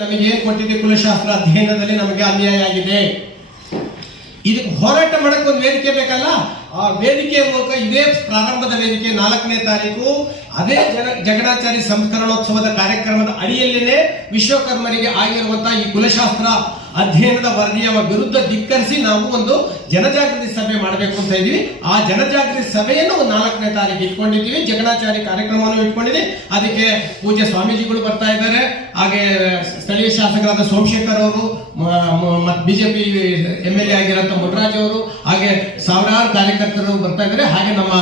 ನಮಗೆ ಏನ್ ಕೊಟ್ಟಿದೆ ಕುಲಶಾಸ್ತ್ರ ಅಧ್ಯಯನದಲ್ಲಿ ನಮಗೆ ಅನ್ಯಾಯ ಆಗಿದೆ. ಇದಕ್ಕೆ ಹೋರಾಟ ಮಾಡಕ್ಕೆ ಒಂದು ವೇದಿಕೆ ಬೇಕಲ್ಲ? ಆ ವೇದಿಕೆಯ ಮೂಲಕ ಇದೇ ಪ್ರಾರಂಭದ ವೇದಿಕೆ ನಾಲ್ಕನೇ ತಾರೀಕು. ಅದೇ ಜಗಣಾಚಾರಿ ಸಂಸ್ಕರಣೋತ್ಸವದ ಕಾರ್ಯಕ್ರಮದ ಅಡಿಯಲ್ಲೇನೆ ವಿಶ್ವಕರ್ಮರಿಗೆ ಆಗಿರುವಂತಹ ಈ ಕುಲಶಾಸ್ತ್ರ ಅಧ್ಯಯನದ ವರದಿಯ ವಿರುದ್ಧ ಧಿಕ್ಕರಿಸಿ ನಾವು ಒಂದು ಜನಜಾಗೃತಿ ಸಭೆ ಮಾಡಬೇಕು ಅಂತ ಇದೀವಿ ಆ ಜನಜಾಗೃತಿ ಸಭೆಯನ್ನು ನಾಲ್ಕನೇ ತಾರೀಕು ಇಟ್ಕೊಂಡಿದ್ದೀವಿ. ಜಗಣಾಚಾರಿ ಕಾರ್ಯಕ್ರಮವನ್ನು ಇಟ್ಕೊಂಡಿದೆ ಅದಕ್ಕೆ ಪೂಜ್ಯ ಸ್ವಾಮೀಜಿಗಳು ಬರ್ತಾ ಇದ್ದಾರೆ. ಹಾಗೆ ಸ್ಥಳೀಯ ಶಾಸಕರಾದ ಸೋಮಶೇಖರ್ ಅವರು ಮತ್ತು ಬಿಜೆಪಿ ಎಂ ಎಲ್ ಎ ಆಗಿರೋಂಥ ಮುನ್ರಾಜ್ ಅವರು, ಹಾಗೆ ಸಾವಿರಾರು ಕಾರ್ಯಕರ್ತರು ಬರ್ತಾ ಇದ್ದಾರೆ. ಹಾಗೆ ನಮ್ಮ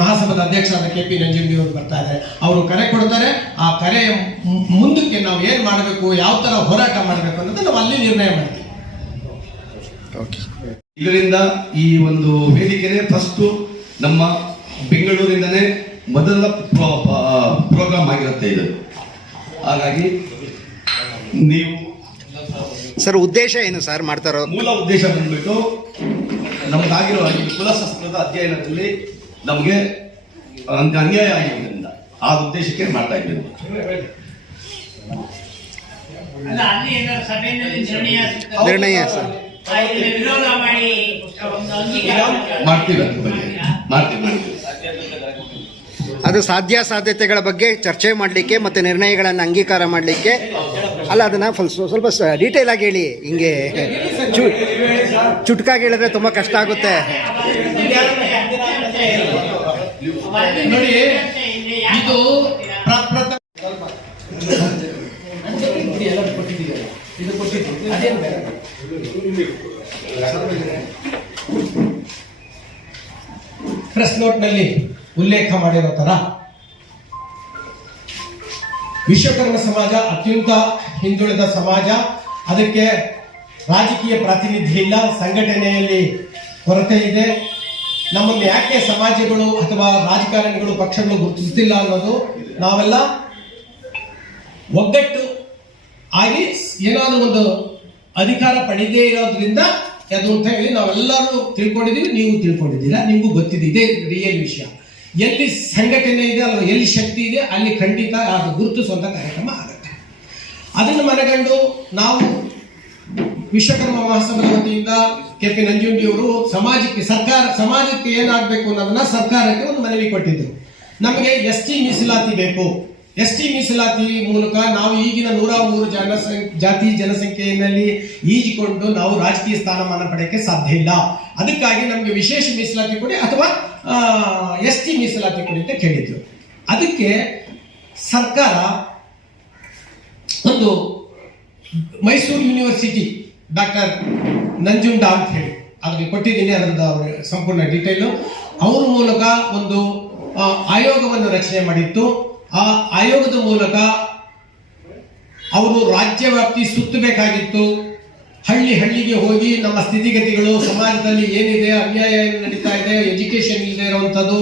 ಮಹಾಸಭದ ಅಧ್ಯಕ್ಷರಾದ ಕೆ ಪಿ ನಂಜುಂಡಿ ಅವರು ಬರ್ತಾ ಇದ್ದಾರೆ. ಅವರು ಕರೆ ಕೊಡ್ತಾರೆ. ಆ ಕರೆ ಮುಂದಕ್ಕೆ ನಾವು ಏನು ಮಾಡಬೇಕು, ಯಾವ ತರ ಹೋರಾಟ ಮಾಡಬೇಕು ಅನ್ನೋದು ನಾವು ಅಲ್ಲಿ ನಿರ್ಣಯ ಮಾಡ್ತೀವಿ. ಇದರಿಂದ ಈ ಒಂದು ವೇದಿಕೆನೇ ಫಸ್ಟ್ ನಮ್ಮ ಬೆಂಗಳೂರಿಂದನೇ ಮೊದಲ ಪ್ರೋಗ್ರಾಮ್ ಆಗಿರುತ್ತೆ ಇದು. ಹಾಗಾಗಿ ನೀವು ಸರ್ ಉದ್ದೇಶ ಏನು ಸರ್ ಮಾಡ್ತಾರೋ? ಮೂಲ ಉದ್ದೇಶ ಬಂದ್ಬಿಟ್ಟು ನಮ್ಗಾಗಿರೋ ಈ ಕುಲಶಾಸ್ತ್ರದ ಅಧ್ಯಯನದಲ್ಲಿ ನಮಗೆ ಒಂದು ಅನ್ಯಾಯ ಆಗಿರೋದ್ರಿಂದ ಆ ಉದ್ದೇಶಕ್ಕೆ ಮಾಡ್ತಾ ಇದ್ದೀವಿ. ನಿರ್ಣಯ ನಿರ್ಣಯ ಸರ್. ವಿರೋಧ ಮಾಡಿ ಮಾಡ್ತೀವಿ ಅದು ಸಾಧ್ಯ ಸಾಧ್ಯತೆಗಳ ಬಗ್ಗೆ ಚರ್ಚೆ ಮಾಡಲಿಕ್ಕೆ ಮತ್ತೆ ನಿರ್ಣಯಗಳನ್ನು ಅಂಗೀಕಾರ ಮಾಡಲಿಕ್ಕೆ. ಅಲ್ಲ ಅದನ್ನ ಫಲ್- ಸ್ವಲ್ಪ ಡೀಟೇಲ್ ಆಗಿ ಹೇಳಿ. ಹಿಂಗೆ ಚು ಚುಟ್ಕಾಗಿ ಹೇಳಿದ್ರೆ ತುಂಬ ಕಷ್ಟ ಆಗುತ್ತೆ. ನೋಡಿ ಇದು ನೋಟ್ನಲ್ಲಿ ಉಲ್ಲೇಖ ಮಾಡಿರೋ ತರ ವಿಶ್ವಕರ್ಮ ಸಮಾಜ ಅತ್ಯಂತ ಹಿಂದುಳಿದ ಸಮಾಜ, ಅದಕ್ಕೆ ರಾಜಕೀಯ ಪ್ರಾತಿನಿಧ್ಯ ಇಲ್ಲ, ಸಂಘಟನೆಯಲ್ಲಿ ಕೊರತೆ ಇದೆ. ನಮ್ಮನ್ನು ಯಾಕೆ ಸಮಾಜಗಳು ಅಥವಾ ರಾಜಕಾರಣಿಗಳು ಪಕ್ಷಗಳು ಗುರುತಿಸುತ್ತಿಲ್ಲ ಅನ್ನೋದು ನಾವೆಲ್ಲ ಒಗ್ಗಟ್ಟು ಆಗಿ ಏನಾದರೂ ಒಂದು ಅಧಿಕಾರ ಪಡೆದೇ ಇರೋದ್ರಿಂದ ಅದು ಅಂತ ಹೇಳಿ ನಾವೆಲ್ಲರೂ ತಿಳ್ಕೊಂಡಿದ್ದೀವಿ, ನೀವು ತಿಳ್ಕೊಂಡಿದ್ದೀರಾ, ನಿಮಗೂ ಗೊತ್ತಿದೆ, ಇದೇ ರಿಯಲ್ ವಿಷಯ. ಎಲ್ಲಿ ಸಂಘಟನೆ ಇದೆ ಅಲ್ಲ ಎಲ್ಲಿ ಶಕ್ತಿ ಇದೆ, ಅಲ್ಲಿ ಖಂಡಿತ ಅದು ಗುರುತಿಸುವಂಥ ಕಾರ್ಯಕ್ರಮ ಆಗುತ್ತೆ. ಅದನ್ನು ಮನಗಂಡು ನಾವು ವಿಶ್ವಕರ್ಮ ಮಹಾಸಭೆ ವತಿಯಿಂದ ಕೆ ಪಿ ನಂಜುಂಡಿಯವರು ಸಮಾಜಕ್ಕೆ ಸರ್ಕಾರ, ಸಮಾಜಕ್ಕೆ ಏನಾಗಬೇಕು ಅನ್ನೋದನ್ನ ಸರ್ಕಾರಕ್ಕೆ ಒಂದು ಮನವಿ ಕೊಟ್ಟಿದ್ದರು ನಮಗೆ ಎಸ್ ಟಿ ಮೀಸಲಾತಿ ಬೇಕು. ಎಸ್ ಟಿ ಮೀಸಲಾತಿ ಮೂಲಕ ನಾವು ಈಗಿನ ನೂರ ಮೂರು ಜನಸಂಖ್ಯೆ ಜಾತಿ ಜನಸಂಖ್ಯೆಯಲ್ಲಿ ಈಜಿಕೊಂಡು ನಾವು ರಾಜಕೀಯ ಸ್ಥಾನಮಾನ ಪಡೆಯಕ್ಕೆ ಸಾಧ್ಯ ಇಲ್ಲ. ಅದಕ್ಕಾಗಿ ನಮಗೆ ವಿಶೇಷ ಮೀಸಲಾತಿ ಕೊಡಿ ಅಥವಾ ಎಸ್ ಟಿ ಮೀಸಲಾತಿ ಕೊಡಿ ಅಂತ ಕೇಳಿದ್ರು. ಅದಕ್ಕೆ ಸರ್ಕಾರ ಒಂದು ಮೈಸೂರು ಯೂನಿವರ್ಸಿಟಿ ಡಾಕ್ಟರ್ ನಂಜುಂಡ ಅಂತ ಹೇಳಿ ಅದಕ್ಕೆ ಕೊಟ್ಟಿದ್ದೀನಿ ಅದರ ಸಂಪೂರ್ಣ ಡೀಟೇಲು. ಅವ್ರ ಮೂಲಕ ಒಂದು ಆಯೋಗವನ್ನು ರಚನೆ ಮಾಡಿತ್ತು. ಆ ಆಯೋಗದ ಮೂಲಕ ಅವರು ರಾಜ್ಯ ವ್ಯಾಪ್ತಿ ಸುತ್ತಬೇಕಾಗಿತ್ತು. ಹಳ್ಳಿ ಹಳ್ಳಿಗೆ ಹೋಗಿ ನಮ್ಮ ಸ್ಥಿತಿಗತಿಗಳು, ಸಮಾಜದಲ್ಲಿ ಏನಿದೆ, ಅನ್ಯಾಯ ನಡೀತಾ ಇದೆ ಎಜುಕೇಶನ್ ಇಲ್ಲದೆ ಇರುವಂಥದ್ದು,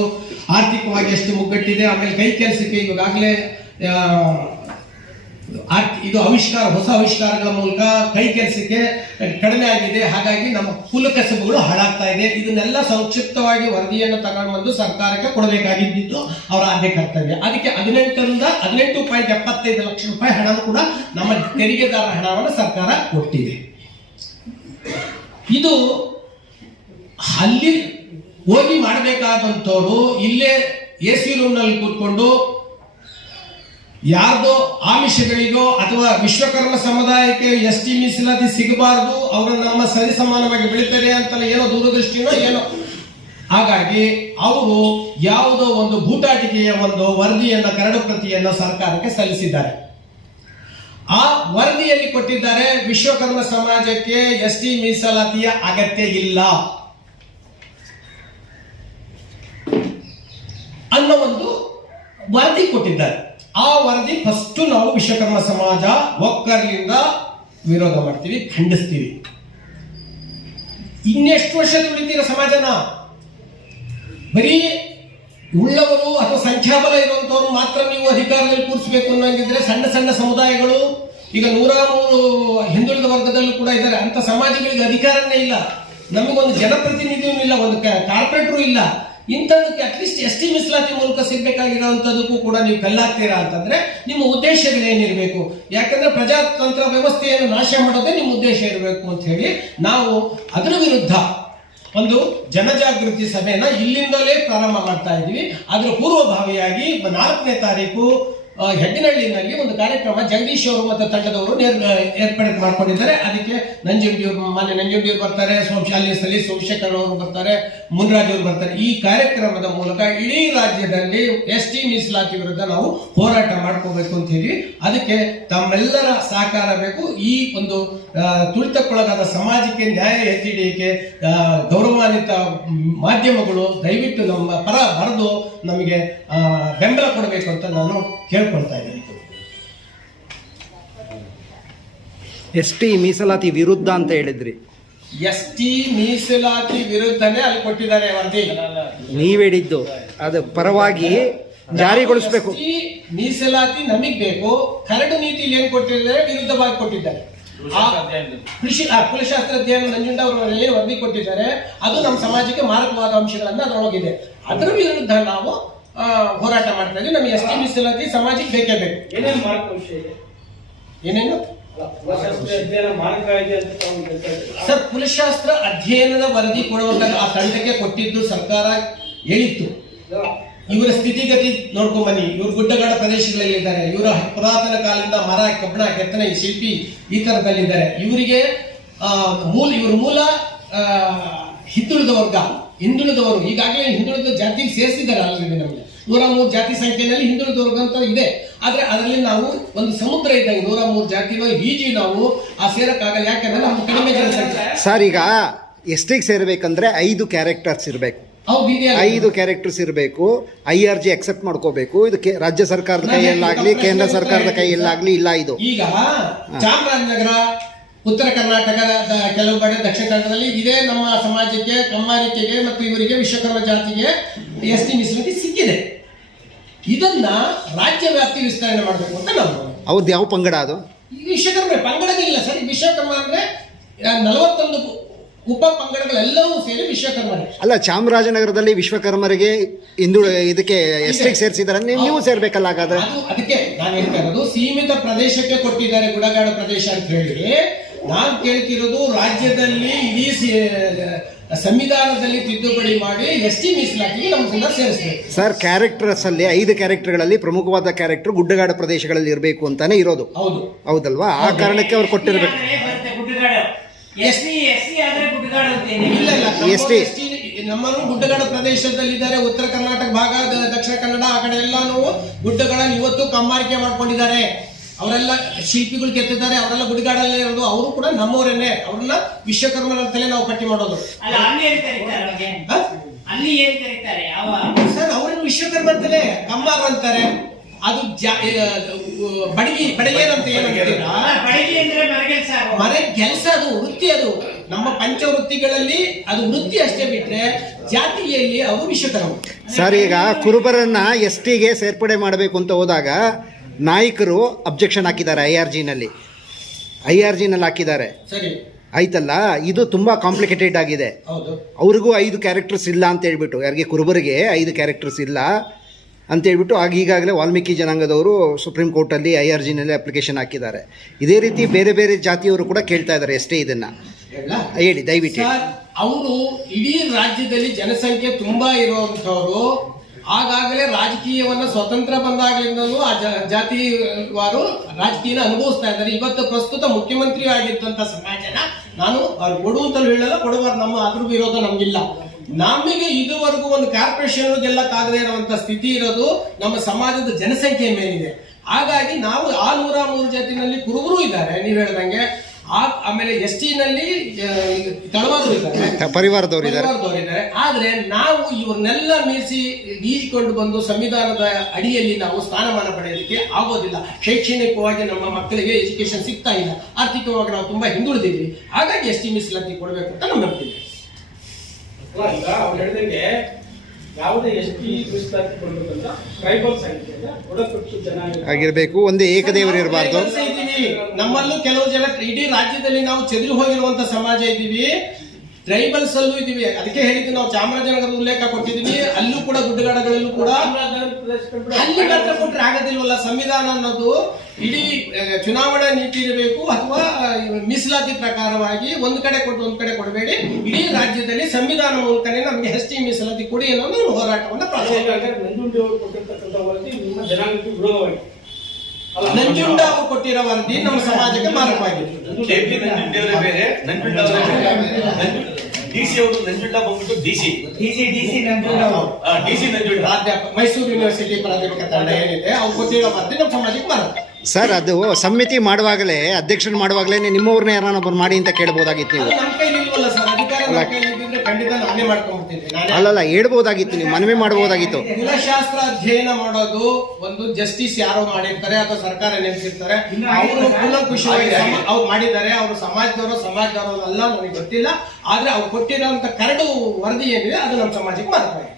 ಆರ್ಥಿಕವಾಗಿ ಎಷ್ಟು ಮುಗ್ಗಟ್ಟಿದೆ, ಆಮೇಲೆ ಕೈ ಕೆಲಸಕ್ಕೆ ಈಗಾಗಲೇ ಇದು ಆವಿಷ್ಕಾರ, ಹೊಸ ಆವಿಷ್ಕಾರಗಳ ಮೂಲಕ ಕೈ ಕೆಲಸಕ್ಕೆ ಕಡಿಮೆ ಆಗಿದೆ. ಹಾಗಾಗಿ ನಮ್ಮ ಕುಲ ಕಸಬುಗಳು ಹಾಳಾಗ್ತಾ ಇದೆ. ಇದನ್ನೆಲ್ಲ ಸಂಕ್ಷಿಪ್ತವಾಗಿ ವರದಿಯನ್ನು ತಗೊಂಡು ಬಂದು ಸರ್ಕಾರಕ್ಕೆ ಕೊಡಬೇಕಾಗಿದ್ದು ಅವರ ಆದ್ಯ ಕರ್ತವ್ಯ. ಅದಕ್ಕೆ ಹದಿನೆಂಟರಿಂದ ಹದಿನೆಂಟು ಪಾಯಿಂಟ್ ಎಪ್ಪತ್ತೈದು ಲಕ್ಷ ರೂಪಾಯಿ ಹಣವನ್ನು ಕೂಡ ನಮ್ಮ ತೆರಿಗೆದಾರ ಹಣವನ್ನು ಸರ್ಕಾರ ಕೊಟ್ಟಿದೆ. ಇದು ಅಲ್ಲಿ ಹೋಗಿ ಮಾಡಬೇಕಾದಂಥವ್ರು ಇಲ್ಲೇ ಎ ಸಿ ರೂಮ್ನಲ್ಲಿ ಕೂತ್ಕೊಂಡು ಯಾರ್ದೋ ಆಮಿಷಗಳಿಗೋ ಅಥವಾ ವಿಶ್ವಕರ್ಮ ಸಮುದಾಯಕ್ಕೆ ಎಸ್ ಟಿ ಮೀಸಲಾತಿ ಸಿಗಬಾರದು, ಅವರು ನಮ್ಮ ಸರಿ ಸಮಾನವಾಗಿ ಬೆಳೀತಾರೆ ಅಂತ ಏನೋ ದೂರದೃಷ್ಟಿನೋ ಏನೋ. ಹಾಗಾಗಿ ಅವರು ಯಾವುದೋ ಒಂದು ಬೂಟಾಟಿಕೆಯ ಒಂದು ವರದಿಯನ್ನ ಕರಡು ಪ್ರತಿಯನ್ನ ಸರ್ಕಾರಕ್ಕೆ ಸಲ್ಲಿಸಿದ್ದಾರೆ. ಆ ವರದಿಯಲ್ಲಿ ಕೊಟ್ಟಿದ್ದಾರೆ, ವಿಶ್ವಕರ್ಮ ಸಮಾಜಕ್ಕೆ ಎಸ್ ಟಿ ಮೀಸಲಾತಿಯ ಅಗತ್ಯ ಇಲ್ಲ. ಅನ್ನೋ ಒಂದು ವರದಿ ಕೊಟ್ಟಿದ್ದಾರೆ. ಆ ವರದಿ ಫಸ್ಟ್ ನಾವು ವಿಶ್ವಕರ್ಮ ಸಮಾಜ ಒಕ್ಕರ್ಲಿಂದ ವಿರೋಧ ಮಾಡ್ತೀವಿ, ಖಂಡಿಸ್ತೀವಿ. ಇನ್ನೆಷ್ಟು ವರ್ಷ ದುಡಿತೀರ ಸಮಾಜನ? ಬರೀ ಉಳ್ಳವರು ಅಥವಾ ಸಂಖ್ಯಾಬಲ ಇರುವಂತವ್ರು ಮಾತ್ರ ನೀವು ಅಧಿಕಾರದಲ್ಲಿ ಕೂರಿಸಬೇಕು ಅನ್ನೋಂಗಿದ್ರೆ ಸಣ್ಣ ಸಣ್ಣ ಸಮುದಾಯಗಳು ಈಗ ನೂರ ಮೂರು ಹಿಂದುಳಿದ ವರ್ಗದಲ್ಲೂ ಕೂಡ ಇದ್ದಾರೆ. ಅಂತ ಸಮಾಜಗಳಿಗೆ ಅಧಿಕಾರನೇ ಇಲ್ಲ. ನಮಗೊಂದು ಜನಪ್ರತಿನಿಧಿಯೂ ಇಲ್ಲ, ಒಂದು ಕಾರ್ಪೊರೇಟ್ರು ಇಲ್ಲ. ಇಂಥದಕ್ಕೆ ಅಟ್ಲೀಸ್ಟ್ ಎಸ್ ಟಿ ಮೀಸಲಾತಿ ಮೂಲಕ ಸಿಗಬೇಕಾಗಿರೋವಂಥದ್ದಕ್ಕೂ ಕೂಡ ನೀವು ಕಲ್ಲಾಗ್ತೀರಾ ಅಂತಂದ್ರೆ ನಿಮ್ಮ ಉದ್ದೇಶಗಳೇನಿರಬೇಕು ಯಾಕಂದ್ರೆ ಪ್ರಜಾತಂತ್ರ ವ್ಯವಸ್ಥೆಯನ್ನು ನಾಶ ಮಾಡೋದೇ ನಿಮ್ಮ ಉದ್ದೇಶ ಇರಬೇಕು ಅಂತ ಹೇಳಿ ನಾವು ಅದರ ವಿರುದ್ಧ ಒಂದು ಜನಜಾಗೃತಿ ಸಭೆಯನ್ನು ಇಲ್ಲಿಂದಲೇ ಪ್ರಾರಂಭ ಮಾಡ್ತಾ ಇದ್ದೀವಿ. ಅದರ ಪೂರ್ವಭಾವಿಯಾಗಿ ನಾಲ್ಕನೇ ತಾರೀಕು ಹೆಗ್ಗನಹಳ್ಳಿನಲ್ಲಿ ಒಂದು ಕಾರ್ಯಕ್ರಮ ಜಗದೀಶ್ ಅವರು ಮತ್ತು ತಂಡದವರು ನೇರ್ ಏರ್ಪಡೆ ಮಾಡ್ಕೊಂಡಿದ್ದಾರೆ. ಅದಕ್ಕೆ ನಂಜುಂಡಿಯವರು ಮಾನ್ಯ ನಂಜುಂಡಿಯವರು ಬರ್ತಾರೆ ಸೋಮಶಾಲಿ ಅಲ್ಲಿ ಸಲಿ ಸೋಮಶೇಖರ್ ಅವರು ಬರ್ತಾರೆ, ಮುನ್ರಾಜ್ ಅವರು ಬರ್ತಾರೆ. ಈ ಕಾರ್ಯಕ್ರಮದ ಮೂಲಕ ಇಡೀ ರಾಜ್ಯದಲ್ಲಿ ಎಸ್ ಟಿ ಮೀಸಲಾತಿ ವಿರುದ್ಧ ನಾವು ಹೋರಾಟ ಮಾಡ್ಕೋಬೇಕು ಅಂತ ಹೇಳಿ ಅದಕ್ಕೆ ತಮ್ಮೆಲ್ಲರ ಸಹಕಾರ ಬೇಕು. ಈ ಒಂದು ತುಳಿತಕ್ಕೊಳಗಾದ ಸಮಾಜಕ್ಕೆ ನ್ಯಾಯ ಎತ್ತಿಡಿಯಕ್ಕೆ ಗೌರವಾನ್ವಿತ ಮಾಧ್ಯಮಗಳು ದಯವಿಟ್ಟು ನಮ್ಮ ಪರ ಬರೆದು ನಮಗೆ ಬೆಂಬಲ ಕೊಡಬೇಕು ಅಂತ ನಾನು ಕೇಳ್ಕೊಳ್ತಾ ಇದ್ದೀನಿ. ಎಸ್ ಟಿ ಮೀಸಲಾತಿ ವಿರುದ್ಧ ಅಂತ ಹೇಳಿದ್ರಿ. ಎಸ್ ಟಿ ಮೀಸಲಾತಿ ವಿರುದ್ಧನೇ ಅಲ್ಲಿ ಕೊಟ್ಟಿದ್ದಾರೆ ವರದಿ. ನೀವ್ ಹೇಳಿದ್ದು. ಅದು ಪರವಾಗಿ ಜಾರಿಗೊಳಿಸಬೇಕು. ST ಮೀಸಲಾತಿ ನಮಗ್ ಬೇಕು. ಕರಡು ನೀತಿಯಲ್ಲಿ ಏನ್ ಕೊಟ್ಟಿದ್ದಾರೆ? ವಿರುದ್ಧವಾಗಿ ಕೊಟ್ಟಿದ್ದಾರೆ. ಆ ಕೃಷಿ ಆ, ಕುಲಶಾಸ್ತ್ರ ಅಧ್ಯಯನ ನಂಜುಂಡ ಅವರು ಏನು ವರದಿ ಕೊಟ್ಟಿದ್ದಾರೆ ಅದು ನಮ್ಮ ಸಮಾಜಕ್ಕೆ ಮಾರಕವಾದ ಅಂಶಗಳನ್ನ ಅದರೊಳಗಿದೆ. ಅದರ ವಿರುದ್ಧ ನಾವು ಹೋರಾಟ ಮಾಡ್ತಾ ಇದ್ದೀವಿ ನಮಗೆ ಎಸ್ ಟಿ ಮೀಸಲಾತಿ ಸಮಾಜಕ್ಕೆ ಬೇಕೇ ಬೇಕು. ಏನೇನು ಮಾರ್ಕ್ ವಿಷಯ ಏನೇನು. ಸರ್ ಕುಲಶಾಸ್ತ್ರ ಅಧ್ಯಯನದ ವರದಿ ಕೊಡುವಂತ ಆ ತಂಡಕ್ಕೆ ಕೊಟ್ಟಿದ್ದು ಸರ್ಕಾರ ಹೇಳಿತ್ತು. ಇವರ ಸ್ಥಿತಿಗತಿ ನೋಡ್ಕೊಂಡ್ ಬನ್ನಿ. ಇವರು ಗುಡ್ಡಗಾಡ ಪ್ರದೇಶಗಳಲ್ಲಿ ಇದ್ದಾರೆ. ಇವರ ಪುರಾತನ ಕಾಲದಿಂದ ಮರ ಕಬ್ಬಣ ಕೆತ್ತನೆ ಶಿಲ್ಪಿ ಈ ತರದಲ್ಲಿದ್ದಾರೆ. ಇವರಿಗೆ ಮೂಲ ಇವರು ಮೂಲ ಹಿಂದುಳಿದ ವರ್ಗ ಹಿಂದುಳಿದವರು ಈಗಾಗಲೇ ಹಿಂದುಳಿದ ಜಾತಿಗೆ ಸೇರಿಸಿದ್ದಾರೆ ಅಲ್ಲಿ ನಮಗೆ. ನೂರ ಮೂರು ಜಾತಿ ಸಂಖ್ಯೆಯಲ್ಲಿ ಹಿಂದುಳಿದ ವರ್ಗ ಅಂತ ಇದೆ. ಆದ್ರೆ ಅದರಲ್ಲಿ ನಾವು ಒಂದು ಸಮುದ್ರ ಇದ್ದಂಗೆ ನೂರ ಮೂರು ಜಾತಿನೋ ಈಜಿ ನಾವು ಆ ಸೇರಕ್ಕಾಗಲ್ಲ. ಯಾಕಂದ್ರೆ ನಮ್ಮ ಕಡಿಮೆ ಜನಸಂಖ್ಯೆ. ಸರ್ ಈಗ ಎಷ್ಟಿಗೆ ಸೇರ್ಬೇಕಂದ್ರೆ ಐದು ಕ್ಯಾರೆಕ್ಟರ್ಸ್ ಇರಬೇಕು. ಹೌದು ಐದು ಕ್ಯಾರೆಕ್ಟರ್ಸ್ ಇರಬೇಕು. ಐ ಆರ್ ಜಿ ಅಕ್ಸೆಪ್ಟ್ ಮಾಡ್ಕೋಬೇಕು. ಇದು ರಾಜ್ಯ ಸರ್ಕಾರದ ಕೈಯಲ್ಲಾಗ್ಲಿ ಕೇಂದ್ರ ಸರ್ಕಾರದ ಕೈಯಲ್ಲಾಗ್ಲಿ ಇಲ್ಲ ಇದು. ಈಗ ಚಾಮರಾಜನಗರ ಉತ್ತರ ಕರ್ನಾಟಕದ ಕೆಲವು ಕಡೆ ದಕ್ಷಿಣ ಕನ್ನಡದಲ್ಲಿ ಇದೇ ನಮ್ಮ ಸಮಾಜಕ್ಕೆ ಕಮ್ಮಾರಿಕೆಗೆ ಮತ್ತು ಇವರಿಗೆ ವಿಶ್ವಕರ್ಮ ಜಾತಿಗೆ ಎಸ್ ಟಿ ಮೀಸಲಾತಿ ಸಿಕ್ಕಿದೆ. ಇದನ್ನ ರಾಜ್ಯ ವ್ಯಾಪ್ತಿ ವಿಸ್ತರಣೆ ಮಾಡಬೇಕು ಅಂತ ನಾವು ಅವ್ರದ್ದು ಯಾವ ಪಂಗಡ ಅದು? ಈ ವಿಶ್ವಕರ್ಮ ಪಂಗಡನೇ ಇಲ್ಲ ಸರ್. ವಿಶ್ವಕರ್ಮ ಅಂದ್ರೆ ನಲವತ್ತೊಂದು ಉಪ ಪಂಗಡಗಳೆಲ್ಲವೂ ಸೇರಿ ವಿಶ್ವಕರ್ಮರೇ ಅಲ್ಲ ಚಾಮರಾಜನಗರದಲ್ಲಿ ವಿಶ್ವಕರ್ಮರಿಗೆ ಹಿಂದು ಇದಕ್ಕೆ ಎಸ್ಟಿಗೆ ಸೇರಿಸಿದಾರೆ ನೀವು ನೀವು ಸೇರ್ಬೇಕಲ್ಲ ಹಾಗಾದ್ರೆ? ಅದು ಅದಕ್ಕೆ ನಾನು ಹೇಳ್ತಾ ಇರೋದು ಸೀಮಿತ ಪ್ರದೇಶಕ್ಕೆ ಕೊಟ್ಟಿದ್ದಾರೆ ಗುಡಗಾಡು ಪ್ರದೇಶ ಅಂತ ಹೇಳಿ. ನಾನು ಕೇಳ್ತಿರೋದು ರಾಜ್ಯದಲ್ಲಿ ಇಡೀ ಸಂವಿಧಾನದಲ್ಲಿ ತಿದ್ದುಪಡಿ ಮಾಡಿ ಎಸ್ ಟಿ ಮೀಸಲಾತಿಗೆ ನಮ್ಮನ್ನ ಸೇರಿಸ್ಬೇಕು. ಸರ್ ಕ್ಯಾರೆಕ್ಟರ್ಸ್ ಅಲ್ಲಿ ಐದು ಕ್ಯಾರೆಕ್ಟರ್ಗಳಲ್ಲಿ ಪ್ರಮುಖವಾದ ಕ್ಯಾರೆಕ್ಟರ್ ಗುಡ್ಡಗಾಡು ಪ್ರದೇಶಗಳಲ್ಲಿ ಇರಬೇಕು ಅಂತಾನೆ ಇರೋದು. ಹೌದು. ಹೌದಲ್ವಾ? ಆ ಕಾರಣಕ್ಕೆ ಅವ್ರು ಕೊಟ್ಟಿರಬೇಕು. ಎಸ್ ಸಿ ಎಸ್ ಸಿ ಆದ್ರೆ ಗುಡ್ಡಗಾಡು ಅಂತೇನೆ ಇಲ್ಲ ಇಲ್ಲ. ST. ನಮ್ಮನ್ನು ಗುಡ್ಡಗಾಡು ಪ್ರದೇಶದಲ್ಲಿದ್ದಾರೆ. ಉತ್ತರ ಕರ್ನಾಟಕ ಭಾಗ ದಕ್ಷಿಣ ಕನ್ನಡ ಆ ಕಡೆ ಎಲ್ಲಾನು ಗುಡ್ಡಗಳನ್ನು ಇವತ್ತು ಕಮ್ಮಾರಿಕೆ ಮಾಡ್ಕೊಂಡಿದ್ದಾರೆ. ಅವರೆಲ್ಲ ಶಿಲ್ಪಿಗಳು ಕೆತ್ತಿದ್ದಾರೆ ಅವರೆಲ್ಲ ಗುಡಿಗಾಡಲ್ಲಿ ಇರೋದು ಅವರು ಕೂಡ ನಮ್ಮವರೇನೆ. ಅವ್ರನ್ನ ವಿಶ್ವಕರ್ಮರ ಅಂತಲೇ ನಾವು ಪಟ್ಟಿ ಮಾಡೋದು. ಸರ್ ಅವ್ರನ್ನ ವಿಶ್ವಕರ್ಮ ಅಂತಲೇ ಕಮ್ಮಾರ ಅಂತಾರೆ. ಅದು ಬಡಗಿ ಬಡಗೇರ್ ಅಂತ ಏನಂತೀರಾ ಮನೆ ಕೆಲಸ ಅದು ವೃತ್ತಿ ಅದು. ನಮ್ಮ ಪಂಚವೃತ್ತಿಗಳಲ್ಲಿ ಅದು ವೃತ್ತಿ ಅಷ್ಟೇ ಬಿಟ್ರೆ ಜಾತಿಯಲ್ಲಿ ಅವರು ವಿಶ್ವಕರ್ಮ. ಸರ್ ಈಗ ಕುರುಬರನ್ನ ಎಸ್ ಟಿಗೆ ಸೇರ್ಪಡೆ ಮಾಡಬೇಕು ಅಂತ ಹೋದಾಗ ನಾಯಕರು ಅಬ್ಜೆಕ್ಷನ್ ಹಾಕಿದ್ದಾರೆ ಐ ಆರ್ ಜಿನಲ್ಲಿ ಐ ಆರ್ ಜಿನಲ್ಲಿ ಹಾಕಿದ್ದಾರೆ. ಆಯ್ತಲ್ಲ? ಇದು ತುಂಬಾ ಕಾಂಪ್ಲಿಕೇಟೆಡ್ ಆಗಿದೆ. ಅವ್ರಿಗೂ ಐದು ಕ್ಯಾರೆಕ್ಟರ್ಸ್ ಇಲ್ಲ ಅಂತ ಹೇಳ್ಬಿಟ್ಟು ಯಾರಿಗೆ ಕುರುಬರಿಗೆ ಐದು ಕ್ಯಾರೆಕ್ಟರ್ಸ್ ಇಲ್ಲ ಅಂತ ಹೇಳ್ಬಿಟ್ಟು ಆಗ ಈಗಾಗಲೇ ವಾಲ್ಮೀಕಿ ಜನಾಂಗದವರು ಸುಪ್ರೀಂ ಕೋರ್ಟಲ್ಲಿ ಐ ಆರ್ ಜಿನಲ್ಲಿ ಅಪ್ಲಿಕೇಶನ್ ಹಾಕಿದ್ದಾರೆ. ಇದೇ ರೀತಿ ಬೇರೆ ಬೇರೆ ಜಾತಿಯವರು ಕೂಡ ಕೇಳ್ತಾ ಇದ್ದಾರೆ ಎಷ್ಟೇ ಇದನ್ನ? ಹೇಳಿ. ದಯವಿಟ್ಟು ಅವರು ಇಡೀ ರಾಜ್ಯದಲ್ಲಿ ಜನಸಂಖ್ಯೆ ತುಂಬಾ ಇರುವಂತವರು ಆಗಾಗಲೇ ರಾಜಕೀಯವನ್ನ ಸ್ವತಂತ್ರ ಬಂದಾಗಲಿಂದಲೂ ಆ ಜಾತಿವಾರು ರಾಜಕೀಯನ ಅನುಭವಿಸ್ತಾ ಇದ್ದಾರೆ. ಇವತ್ತು ಪ್ರಸ್ತುತ ಮುಖ್ಯಮಂತ್ರಿ ಆಗಿದ್ದಂತ ಸಮಾಜನ ನಾನು ಅವ್ರು ಕೊಡು ಅಂತ ಹೇಳಲ್ಲ ಕೊಡುವಾರ ನಮ್ಮ ಅದ್ರ ವಿರೋಧ ನಮ್ಗಿಲ್ಲ. ನಮಗೆ ಇದುವರೆಗೂ ಒಂದು ಕಾರ್ಪೊರೇಷನ್ ಗೆಲ್ಲಕ್ಕಾಗದೇ ಇರುವಂತ ಸ್ಥಿತಿ ಇರೋದು ನಮ್ಮ ಸಮಾಜದ ಜನಸಂಖ್ಯೆ ಮೇಲಿದೆ. ಹಾಗಾಗಿ ನಾವು ಆ ನೂರ ಮೂರು ಜಾತಿನಲ್ಲಿ ಕುರುಬರು ಇದ್ದಾರೆ. ನೀವು ಹೇಳ್ದಂಗೆ ಆಮೇಲೆ ಎಸ್ ಟಿ ನಲ್ಲಿ ಪರಿವಾರದವರು ಇದ್ದಾರೆ. ಆದ್ರೆ ನಾವು ಇವ್ರನ್ನೆಲ್ಲ ಮೀರಿಸಿ ಈಜಿಕೊಂಡು ಬಂದು ಸಂವಿಧಾನದ ಅಡಿಯಲ್ಲಿ ನಾವು ಸ್ಥಾನಮಾನ ಪಡೆಯೋದಕ್ಕೆ ಆಗೋದಿಲ್ಲ. ಶೈಕ್ಷಣಿಕವಾಗಿ ನಮ್ಮ ಮಕ್ಕಳಿಗೆ ಎಜುಕೇಶನ್ ಸಿಗ್ತಾ ಇಲ್ಲ. ಆರ್ಥಿಕವಾಗಿ ನಾವು ತುಂಬಾ ಹಿಂದುಳಿದಿದ್ವಿ ಹಾಗಾಗಿ ಎಸ್ ಟಿ ಮೀಸಲಾತಿ ಕೊಡಬೇಕು ಅಂತ ನಮ್ಮ ನಂಬಿಕೆ ಯಾವುದೇ ಮೀಸಲಾತಿ ಕೊಡ್ಬೇಕಂತ ಬುಡಕಟ್ಟು ಜನಾಂಗ ಆಗಿರ್ಬೇಕು ಒಂದೇ ಏಕದೇವರು ಇರಬಾರ್ದು. ನಮ್ಮಲ್ಲೂ ಕೆಲವು ಜನ ಇಡೀ ರಾಜ್ಯದಲ್ಲಿ ನಾವು ಚದುರಿ ಹೋಗಿರುವಂತ ಸಮಾಜ ಇದ್ದೀವಿ. ಟ್ರೈಬಲ್ಸ್ ಅಲ್ಲೂ ಇದೀವಿ ಅದಕ್ಕೆ ಹೇಳಿದ್ವಿ ನಾವು ಚಾಮರಾಜನಗರದ ಉಲ್ಲೇಖ ಕೊಟ್ಟಿದೀವಿ ಅಲ್ಲೂ ಕೂಡ ಗುಡ್ಡಗಾಡಗಳಲ್ಲೂ ಕೂಡ ಅಲ್ಲಿ ಮಾತ್ರ ಕೊಟ್ರೆ ಆಗೋದಿಲ್ವಲ್ಲ? ಸಂವಿಧಾನ ಅನ್ನೋದು ಇಡೀ ಚುನಾವಣಾ ನೀತಿ ಇರಬೇಕು ಅಥವಾ ಮೀಸಲಾತಿ ಪ್ರಕಾರವಾಗಿ ಒಂದ್ ಕಡೆ ಕೊಟ್ಟು ಒಂದ್ ಕಡೆ ಕೊಡಬೇಡಿ. ಇಡೀ ರಾಜ್ಯದಲ್ಲಿ ಸಂವಿಧಾನ ಮೂಲಕನೇ ನಮಗೆ ಎಸ್ ಟಿ ಮೀಸಲಾತಿ ಕೊಡಿ ಅನ್ನೋದು ನಾವು ಹೋರಾಟವನ್ನು ಪ್ರಾರಂಭ ಮಾಡಿದ್ವಿ. ನಂಜುಂಡಿ ಅವರು ಕೊಟ್ಟಿರ್ತಕ್ಕಂಥ ನಿಮ್ಮ ಜನಾಂಗಕ್ಕೆ ವಿರೋಧವಾಗಿ ಅಲ್ಲ, ನಂಜುಂಡ ಅವರು ಕೊಟ್ಟಿರೋ ವರದಿ ನಮ್ಮ ಸಮಾಜಕ್ಕೆ ಮಾರಕವಾಗಿದೆ ಕೆ ಪಿ ನಂಜುಂಡವರೇ ಬೇರೆ ನಂಜುಂಡವರೇ ಡಿ ಸಿ ಅವರು ನಂಜುಂಡ ಬಂದ್ಬಿಟ್ಟು D C DC DC Nanjunda D C Nanjunda. ಪ್ರಾಧ್ಯಾಪಕ ಮೈಸೂರು ಯೂನಿವರ್ಸಿಟಿ ಪ್ರಾಧ್ಯಾಪಕ ತಂಡ ಏನಿದೆ ಅವ್ರು ಕೊಟ್ಟಿರೋ ವರದಿ ನಮ್ಮ ಸಮಾಜಕ್ಕೆ ಮಾರಕ ಸರ್ ಅದು ಸಮಿತಿ ಮಾಡುವಾಗಲೇ ಅಧ್ಯಕ್ಷರು ಮಾಡುವಾಗಲೇ ನಿಮ್ಮವ್ರನ್ನ ಯಾರನ್ನೊಬ್ಬರು ಮಾಡಿ ಅಂತ ಕೇಳ್ಬೋದಾಗಿತ್ತು ನೀವು. ಅಲ್ಲಲ್ಲ ಹೇಳ್ಬೋದಾಗಿತ್ತು ನೀವು ಮನವಿ ಮಾಡಬಹುದಾಗಿತ್ತು ಶಾಸ್ತ್ರ ಅಧ್ಯಯನ ಮಾಡೋದು ಒಂದು ಜಸ್ಟಿಸ್ ಯಾರೋ ಮಾಡಿರ್ತಾರೆ ಅಥವಾ ಸರ್ಕಾರ ನೇಮಿಸಿರ್ತಾರೆ ಅವರು ಕೂಲಂಕುಷವಾಗಿ ಖುಷಿಯಾಗಿದೆ ಅವ್ರು ಮಾಡಿದ್ದಾರೆ ಅವರು ಸಮಾಜದವರು ಸಮಾಜದವರು ಅಲ್ಲ ನನಗೆ ಗೊತ್ತಿಲ್ಲ. ಆದ್ರೆ ಅವ್ರು ಕೊಟ್ಟಿರೋಂತ ಕರಡು ವರದಿ ಏನಿದೆ ಅದು ನಮ್ಮ ಸಮಾಜಕ್ಕೆ ಮಾಡ್ತಾರೆ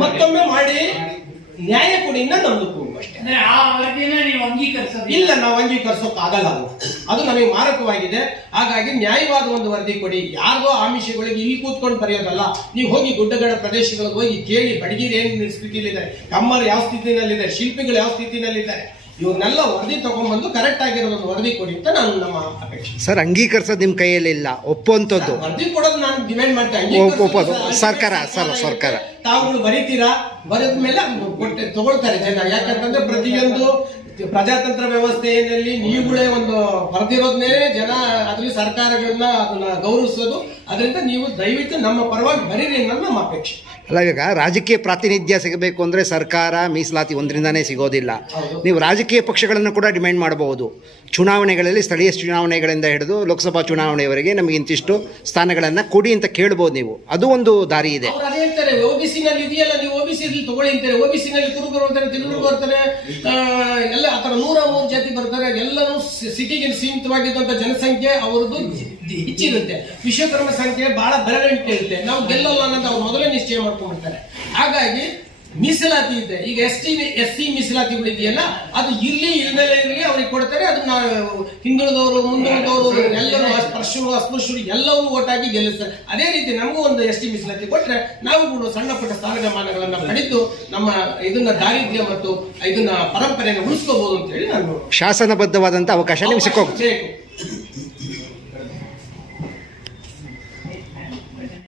ಮತ್ತೊಮ್ಮೆ ಮಾಡಿ. ನ್ಯಾಯ ಕೊಡಿ ನಮ್ದು ಕೂಗು ಅಷ್ಟೇ. ಅಂದ್ರೆ ಆ ವರದಿನ ನೀವು ಅಂಗೀಕರಿಸೋದಿಲ್ಲ. ಇಲ್ಲ ನಾವು ಅಂಗೀಕರಿಸೋಕ್ ಆಗಲ್ಲ ಅದು. ಅದು ನಮಗೆ ಮಾರಕವಾಗಿದೆ. ಹಾಗಾಗಿ ನ್ಯಾಯವಾದ ಒಂದು ವರದಿ ಕೊಡಿ. ಯಾರಿಗೋ ಆಮಿಷಗಳಿಗೆ ಇಲ್ಲಿ ಕೂತ್ಕೊಂಡು ಬರೆಯೋದಲ್ಲ. ನೀವು ಹೋಗಿ ಗುಡ್ಡಗಳ ಪ್ರದೇಶಗಳಿಗೆ ಹೋಗಿ ಕೇಳಿ ಬಡಗಿರು ಏನು ಸ್ಥಿತಿಯಲ್ಲಿದ್ದಾರೆ ಕಮ್ಮರು ಯಾವ ಸ್ಥಿತಿನಲ್ಲಿದ್ದಾರೆ ಶಿಲ್ಪಿಗಳು ಯಾವ ಸ್ಥಿತಿನಲ್ಲಿದ್ದಾರೆ ಇವ್ರನ್ನೆಲ್ಲ ವರದಿ ತಗೊಂಡ್ಬಂದು ಕರೆಕ್ಟ್ ಆಗಿರೋ ಒಂದು ವರದಿ ಕೊಡಿ ಅಂತ ನಾನು ನಮ್ಮ ಅಪೇಕ್ಷೆ. ಸರ್ ಅಂಗೀಕರಿಸೋದು ನಿಮ್ಮ ಕೈಯಲ್ಲಿ ಇಲ್ಲ. ಒಪ್ಪುವಂಥದ್ದು ವರದಿ ಕೊಡೋದು ನಾನು ಡಿಮ್ಯಾಂಡ್ ಮಾಡ್ತೇನೆ. ಸರ್ಕಾರ, ಸರ್, ಸರ್ಕಾರ. ತಾವುಗಳು ಬರೀತೀರಾ? ಬರೆದ ಮೇಲೆ ಕೊಟ್ಟೆ ತಗೊಳ್ತಾರೆ ಜನ. ಯಾಕಂತಂದ್ರೆ ಪ್ರತಿಯೊಂದು ಪ್ರಜಾತಂತ್ರ ವ್ಯವಸ್ಥೆಯಲ್ಲಿ ನೀವುಗಳೇ ಒಂದು ಬರೆದಿರೋದನ್ನೇ ಜನ ಅದ್ರಲ್ಲಿ ಸರ್ಕಾರಗಳನ್ನ ಅದನ್ನ ಗೌರವಿಸೋದು. ಅದರಿಂದ ನೀವು ದಯವಿಟ್ಟು ನಮ್ಮ ಪರವಾಗಿ ಬರೀರಿ ಅನ್ನೋದು ನಮ್ಮ ಅಪೇಕ್ಷೆ. ಅಲ್ಲ ಇವಾಗ ರಾಜಕೀಯ ಪ್ರಾತಿನಿಧ್ಯ ಸಿಗಬೇಕು ಅಂದರೆ ಸರ್ಕಾರ ಮೀಸಲಾತಿ ಒಂದರಿಂದನೇ ಸಿಗೋದಿಲ್ಲ. ನೀವು ರಾಜಕೀಯ ಪಕ್ಷಗಳನ್ನು ಕೂಡ ಡಿಮ್ಯಾಂಡ್ ಮಾಡಬಹುದು. ಚುನಾವಣೆಗಳಲ್ಲಿ ಸ್ಥಳೀಯ ಚುನಾವಣೆಗಳಿಂದ ಹಿಡಿದು ಲೋಕಸಭಾ ಚುನಾವಣೆಯವರೆಗೆ ನಮಗೆ ಇಂತಿಷ್ಟು ಸ್ಥಾನಗಳನ್ನು ಕೊಡಿ ಅಂತ ಕೇಳ್ಬೋದು ನೀವು. ಅದು ಒಂದು ದಾರಿ ಇದೆ. ಅವ್ರು ತಗೊಳ್ಳಿ ಅಂತಾರೆ ಓಬಿಸಿ ಬಿ ಓಬಿಸಿ ತಗೊಳ್ಳಿ ಅಂತಾರೆ ತಿರುಗರು ಕುರುಬರು ಬರ್ತಾರೆ ಎಲ್ಲ ಆ, ಥರ ನೂರ ಮೂರು ಜಾತಿ ಬರ್ತಾರೆ ಎಲ್ಲರೂ ಸಿಟಿಗೆ ಸೀಮಿತವಾಗಿದ್ದಂಥ ಜನಸಂಖ್ಯೆ ಅವರದ್ದು ಹೆಚ್ಚಿರುತ್ತೆ. ವಿಶ್ವಕರ್ಮ ಸಂಖ್ಯೆ ಬಹಳ ಬೆರಗಂಟೆ ಇರುತ್ತೆ. ನಾವು ಗೆಲ್ಲಲ್ಲ ಅನ್ನೋದು ಅವ್ರು ಮೊದಲೇ ನಿಶ್ಚಯ ಮಾಡ್ಕೊಂಡ್ಬಿಡ್ತಾರೆ. ಹಾಗಾಗಿ ಮೀಸಲಾತಿ ಇದೆ. ಈಗ ಎಸ್ ಟಿ ಎಸ್ ಸಿ ಮೀಸಲಾತಿಗಳು ಇದೆಯಲ್ಲ ಅದು ಇಲ್ಲಿ ಇಲ್ಲದೆ ಇರಲಿ ಅವ್ರಿಗೆ ಕೊಡ್ತಾರೆ ಅದನ್ನ ಹಿಂದುಳಿದವರು ಮುಂದುಳಿದವರು ಎಲ್ಲರೂ ಸ್ಪರ್ಶರು ಅಸ್ಪೃಶ್ಯರು ಎಲ್ಲವೂ ಒಟ್ಟಾಗಿ ಗೆಲ್ಲಿಸ್ತಾರೆ. ಅದೇ ರೀತಿ ನಮಗೂ ಒಂದು ಎಸ್ ಟಿ ಮೀಸಲಾತಿ ಕೊಟ್ಟರೆ ನಾವು ಕೂಡ ಸಣ್ಣ ಪುಟ್ಟ ಸ್ಥಾನಮಾನಗಳನ್ನು ಪಡೆದು ನಮ್ಮ ಇದನ್ನ ದಾರಿದ್ರ್ಯ ಮತ್ತು ಇದನ್ನ ಪರಂಪರೆಯನ್ನು ಉಳಿಸ್ಕೋಬಹುದು ಅಂತ ಹೇಳಿ ನಾನು ಶಾಸನಬದ್ಧವಾದಂತಹ ಅವಕಾಶ ನಿಮ್ಗೆ ಸಿಕ್ಕೋಗ್ತೇವೆ ಬೇಕು.